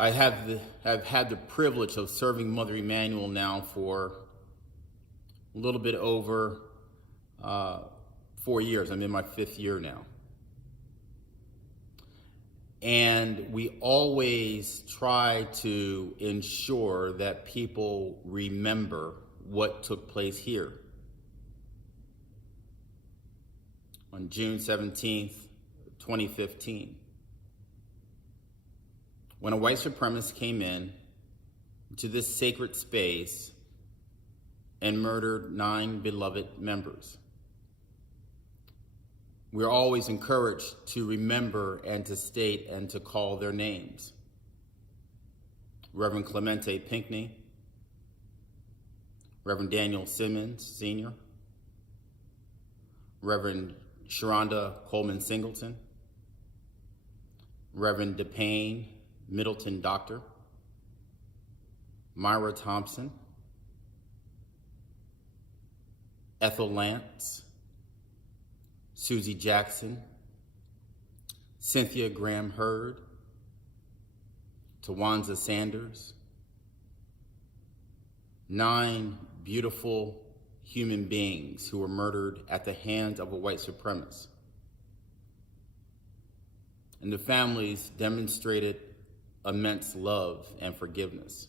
I have had the privilege of serving Mother Emanuel now for a little bit over 4 years. I'm in my 5th year now. And we always try to ensure that people remember what took place here. On June 17th, 2015, when a white supremacist came in to this sacred space and murdered 9 beloved members. We're always encouraged to remember and to state and to call their names. Reverend Clemente Pinckney, Reverend Daniel Simmons, Sr., Reverend Sharonda Coleman Singleton, Reverend DePayne Middleton Doctor, Myra Thompson, Ethel Lance, Susie Jackson, Cynthia Graham Hurd, Tawanza Sanders, 9 beautiful human beings who were murdered at the hands of a white supremacist. And the families demonstrated immense love and forgiveness.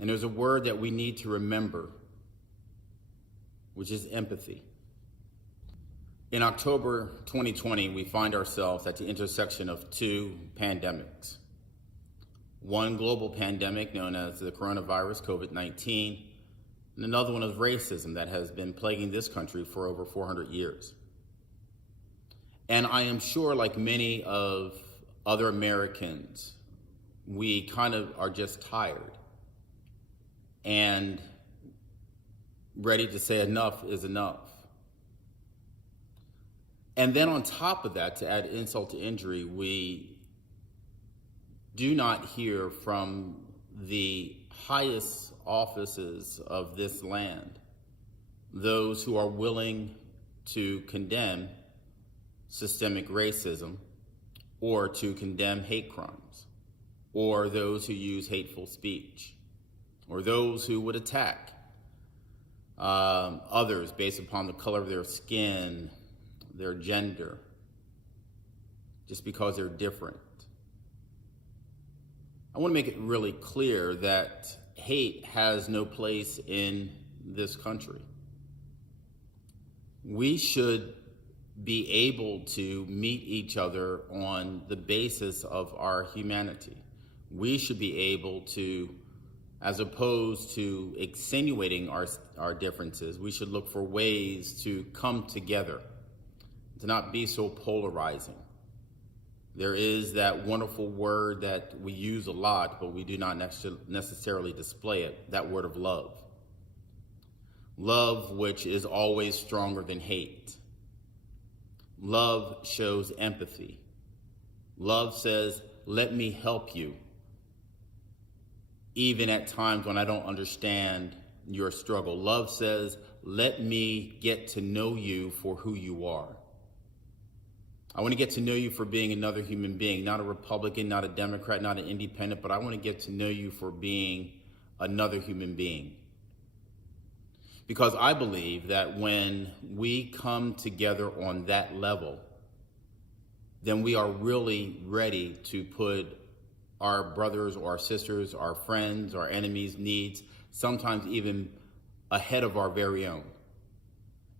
And there's a word that we need to remember, which is empathy. In October 2020, we find ourselves at the intersection of 2 pandemics. One global pandemic known as the coronavirus, COVID-19, and another one is racism that has been plaguing this country for over 400 years. And I am sure, like many of other Americans, we kind of are just tired and ready to say enough is enough. And then on top of that, to add insult to injury, we do not hear from the highest offices of this land those who are willing to condemn systemic racism or to condemn hate crimes, or those who use hateful speech, or those who would attack others based upon the color of their skin, their gender, just because they're different. I want to make it really clear that hate has no place in this country. We should be able to meet each other on the basis of our humanity. We should be able to, as opposed to extenuating our differences, we should look for ways to come together, to not be so polarizing. There is that wonderful word that we use a lot, but we do not necessarily display it, that word of love. Love, which is always stronger than hate. Love shows empathy. Love says, let me help you, even at times when I don't understand your struggle. Love says, let me get to know you for who you are. I want to get to know you for being another human being, not a Republican, not a Democrat, not an independent, but I want to get to know you for being another human being. Because I believe that when we come together on that level, then we are really ready to put our brothers or our sisters, our friends, our enemies' needs, sometimes even ahead of our very own.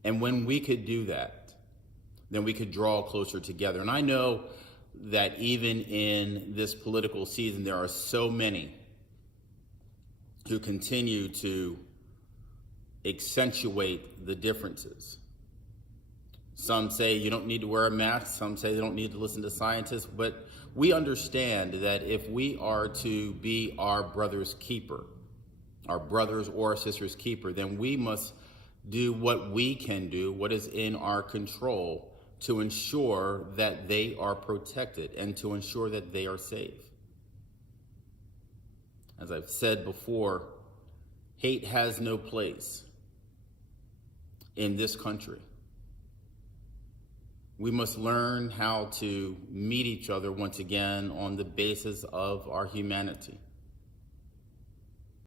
And when we could do that, then we could draw closer together. And I know that even in this political season, there are so many who continue to accentuate the differences. Some say you don't need to wear a mask. Some say they don't need to listen to scientists. But we understand that if we are to be our brother's keeper, our brothers or sisters' keeper, then we must do what we can do, what is in our control, to ensure that they are protected and to ensure that they are safe. As I've said before, hate has no place in this country. We must learn how to meet each other once again on the basis of our humanity.